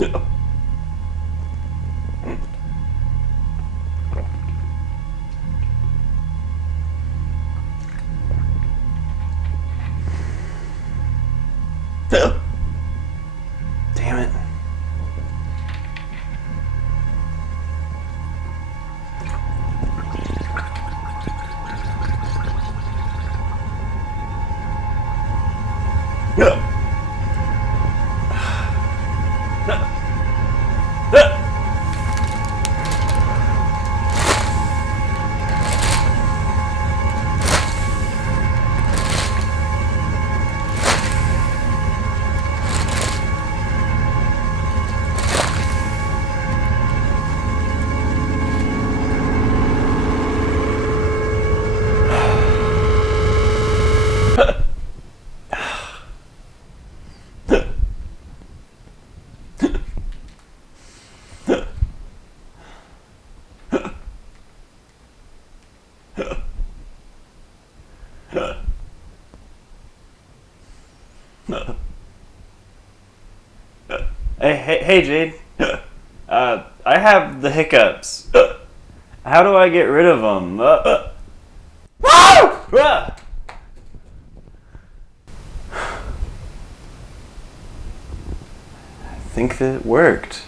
Damn it. Hey, Jade. I have the hiccups. How do I get rid of them? I think that it worked.